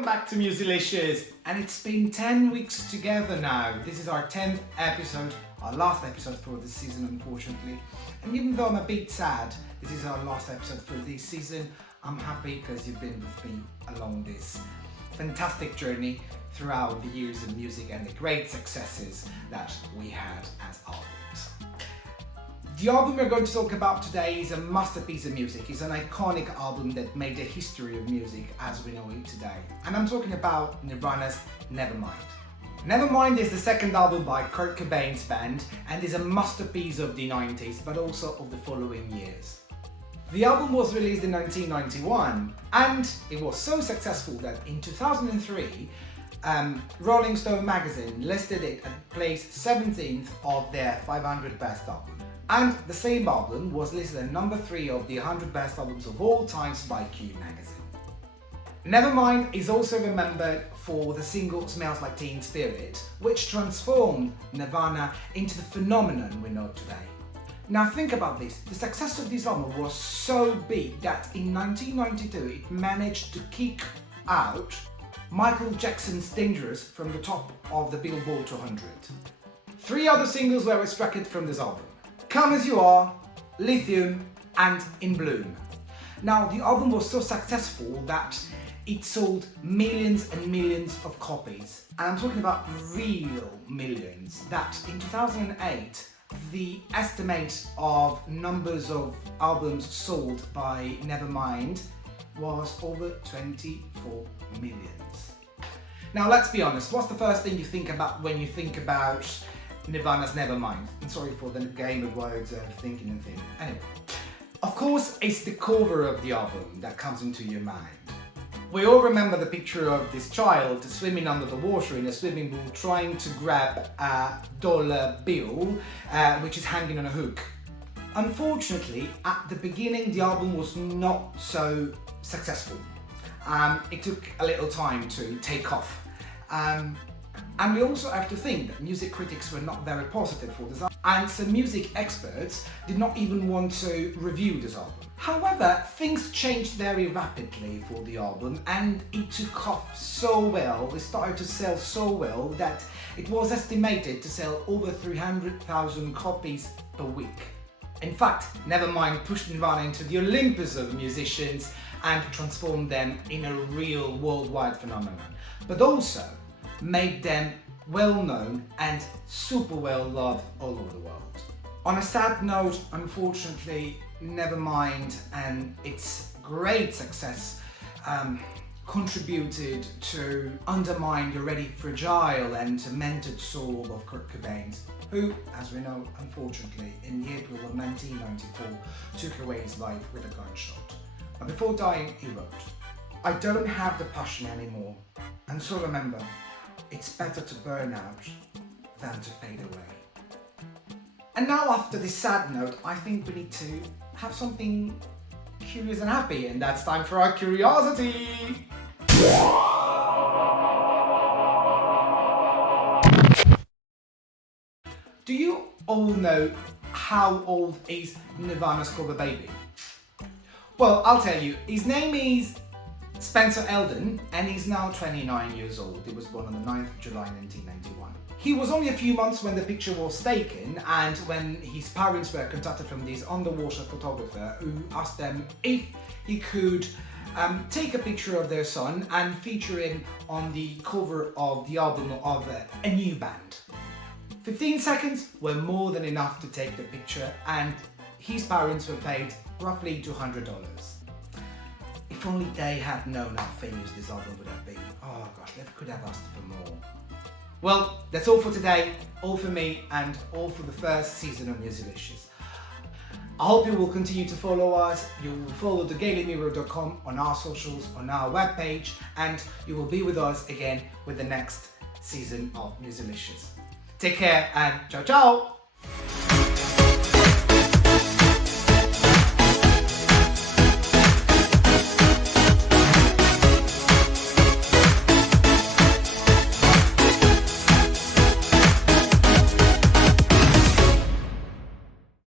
Welcome back to Musilicious, and it's been 10 weeks together now. This is our 10th episode, our last episode for this season, unfortunately. And even though I'm a bit sad, this is our last episode for this season, I'm happy because you've been with me along this fantastic journey throughout the years of music and the great successes that we had as albums. The album we're going to talk about today is a masterpiece of music. It's an iconic album that made the history of music as we know it today. And I'm talking about Nirvana's Nevermind. Nevermind is the second album by Kurt Cobain's band and is a masterpiece of the 90s, but also of the following years. The album was released in 1991 and it was so successful that in 2003, Rolling Stone magazine listed it at place 17th of their 500 best albums. And the same album was listed at number 3 of the 100 best albums of all times by Q magazine. Nevermind is also remembered for the single Smells Like Teen Spirit, which transformed Nirvana into the phenomenon we know today. Now think about this, the success of this album was so big that in 1992 it managed to kick out Michael Jackson's Dangerous from the top of the Billboard 200. 3 other singles were extracted from this album: Come As You Are, Lithium and In Bloom. Now the album was so successful that it sold millions and millions of copies, and I'm talking about real millions, that in 2008 the estimate of numbers of albums sold by Nevermind was over 24 millions. Now let's be honest, what's the first thing you think about when you think about Nirvana's Nevermind? And sorry for the game of words of thinking and thing. Anyway, of course it's the cover of the album that comes into your mind. We all remember the picture of this child swimming under the water in a swimming pool trying to grab a dollar bill which is hanging on a hook. Unfortunately, at the beginning the album was not so successful. It took a little time to take off. And we also have to think that music critics were not very positive for this album, and some music experts did not even want to review this album. However, things changed very rapidly for the album and it took off so well, it started to sell so well that it was estimated to sell over 300,000 copies per week. In fact, Nevermind pushed Nirvana into the Olympus of musicians and transformed them in a real worldwide phenomenon, but also made them well known and super well loved all over the world. On a sad note, unfortunately, Nevermind and its great success contributed to undermine the already fragile and tormented soul of Kurt Cobain, who, as we know, unfortunately, in the April of 1994, took away his life with a gunshot. But before dying, he wrote, "I don't have the passion anymore, and so remember, it's better to burn out than to fade away." And now after this sad note, I think we need to have something curious and happy, and that's time for our curiosity! Do you all know how old is Nirvana's cover baby? Well, I'll tell you, his name is Spencer Eldon, and he's now 29 years old. He was born on the 9th of July 1991. He was only a few months when the picture was taken, and when his parents were contacted from this underwater photographer who asked them if he could take a picture of their son and feature him on the cover of the album of a new band. 15 seconds were more than enough to take the picture, and his parents were paid roughly $200. If only they had known how famous this album would have been. Oh gosh, they could have asked for more. Well, that's all for today, all for me, and all for the first season of Musilicious. I hope you will continue to follow us. You will follow thegailymirror.com on our socials, on our webpage, and you will be with us again with the next season of Musilicious. Take care and ciao ciao!